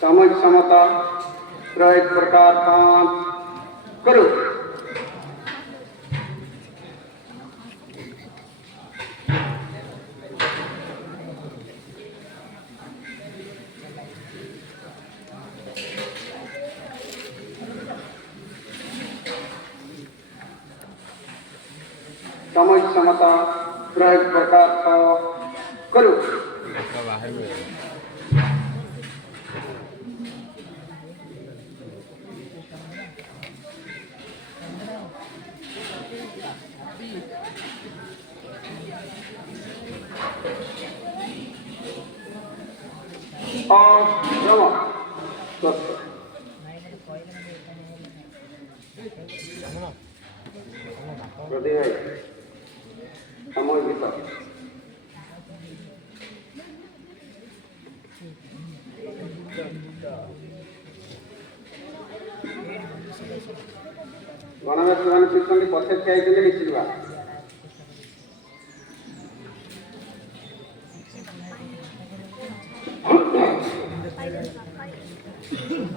सामाजिक समता एक प्रकार 5 करो। सामाजिक समता एक प्रकार 6 करो। और जमा प्रदीप भाई सामूहिक गीत गणवेश पछे ठिया मिशिवा